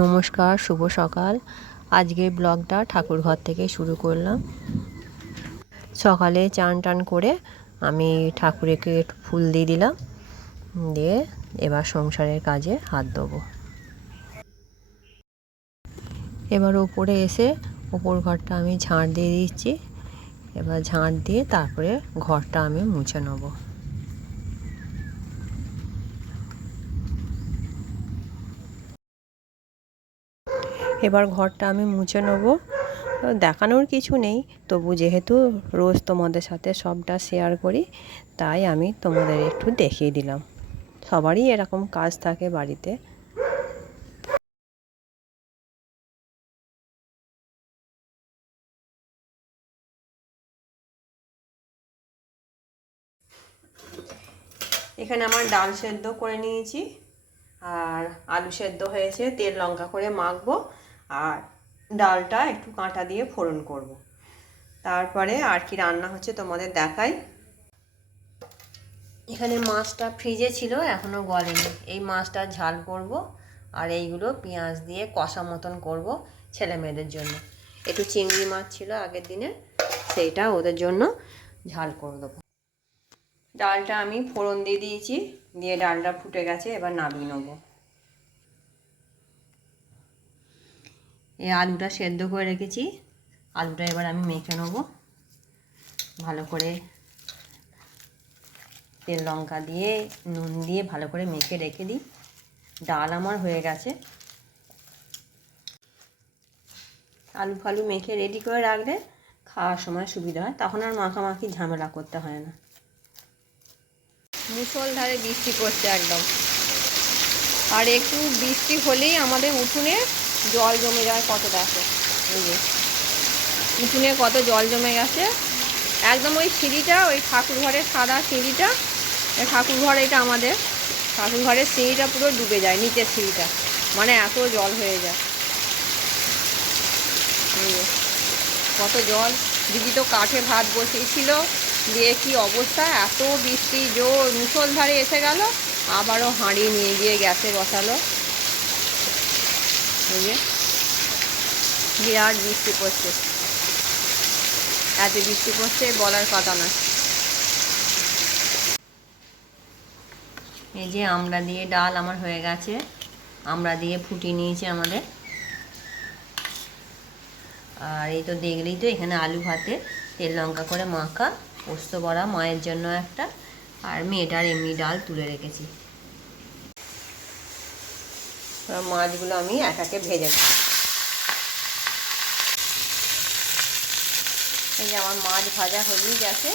নমস্কার, শুভ সকাল। আজকের ব্লগটা ঠাকুরঘর থেকে শুরু করলাম। সকালে চান টান করে আমি ঠাকুরকে একটু ফুল দিয়ে দিলাম, দিয়ে এবার সংসারের কাজে হাত দেবো। এবার ওপরে এসে ওপর ঘরটা আমি ঝাঁট দিয়ে দিচ্ছি। এবার ঝাঁট দিয়ে তারপরে ঘরটা আমি মুছে নেবো। এবার ঘরটা আমি মুছে নেবো। দেখানোর কিছু নেই, তবু যেহেতু রোজ তোমাদের সাথে সবটা শেয়ার করি, তাই আমি তোমাদের একটু দেখিয়ে দিলাম। সবারই এরকম কাজ থাকে বাড়িতে। এখানে আমার ডাল সেদ্ধ করে নিয়েছি, আর আলু সেদ্ধ হয়েছে, তেল লঙ্কা করে মাখবো, আর ডালটা একটু কাঁটা দিয়ে ফোড়ন করব। তারপরে আর কি রান্না হচ্ছে তোমাদের দেখাই। এখানে মাছটা ফ্রিজে ছিল, এখনও গলেনি। এই মাছটা ঝাল করব, আর এইগুলো পেঁয়াজ দিয়ে কষা মতন করব ছেলে মেয়েদের জন্য। একটু চিংড়ি মাছ ছিল আগের দিনে, সেইটা ওদের জন্য ঝাল করে দেবো। ডালটা আমি ফোড়ন দিয়ে দিয়েছি, দিয়ে ডালটা ফুটে গেছে, এবার নামিয়ে নেব। এই আলুটা সেদ্ধ করে রেখেছি, আলুটা এবার আমি মেখে নেব ভালো করে। তেল লঙ্কা দিয়ে নুন দিয়ে ভালো করে মেখে রেখে দিই। ডাল আমার হয়ে গেছে। আলু ফালু মেখে রেডি করে রাখলে খাওয়ার সময় সুবিধা হয়, তখন আর মাখামাখি ঝামেলা করতে হয় না। মুষলধারে বৃষ্টি পড়ছে একদম, আর একটু বৃষ্টি হলেই আমাদের উঠোনে জল জমে যায় কত, দেখো এই যে উঠোনে কত জল জমে গেছে। একদম ওই সিঁড়িটা, ওই ঠাকুর ঘরের সাদা সিঁড়িটা, ঠাকুর ঘর এটা আমাদের, ঠাকুর ঘরের সিঁড়িটা পুরো ডুবে যায়, নিচের সিঁড়িটা, মানে এত জল হয়ে যায়। কত জল। দিদি তো কাঠে ভাত বসিয়েছিল, দিয়ে কি অবস্থা, এত বৃষ্টি জোর মুষলধারে এসে গেল, আবারও হাঁড়ি নিয়ে গিয়ে গ্যাসে বসালো। বুঝে বিরাট বৃষ্টি পড়ছে, এত বৃষ্টি পড়ছে বলার কথা না। এই যে আমড়া দিয়ে ডাল আমার হয়ে গেছে, আমড়া দিয়ে ফুটিয়ে নিয়েছে আমাদের। আর এই তো দেখলেই তো, এখানে আলু ভাতে তেল লঙ্কা করে মাখা পোস্ত বড়া মায়ের জন্য একটা, আর মেয়েটার এমনি ডাল তুলে রেখেছি। মাছগুলো আমি এক একে ভেজে নিই। এই যে আমার মাছ ভাজা হয়েই গেছে,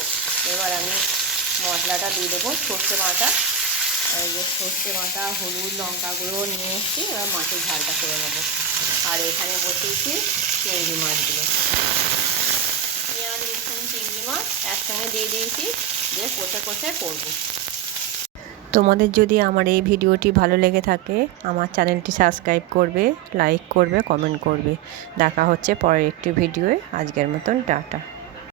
এবার আমি মশলাটা দিয়ে দেবো। সর্ষে বাটা, এই যে সর্ষে বাটা, হলুদ, লঙ্কা গুঁড়ো নিয়ে এসেছি, এবার মাছের ঝালটা করে নেবো। আর এখানে বসিয়েছি চিংড়ি মাছগুলো, পেঁয়াজ রসুন চিংড়ি মাছ একসঙ্গে দিয়ে দিয়েছি, দিয়ে কষে কষে করবো। তোমাদের যদি আমার এই ভিডিওটি ভালো লেগে থাকে, আমার চ্যানেলটি সাবস্ক্রাইব করবে, লাইক করবে, কমেন্ট করবে। দেখা হচ্ছে পরের একটি ভিডিওয়ে। আজকের মতন টাটা।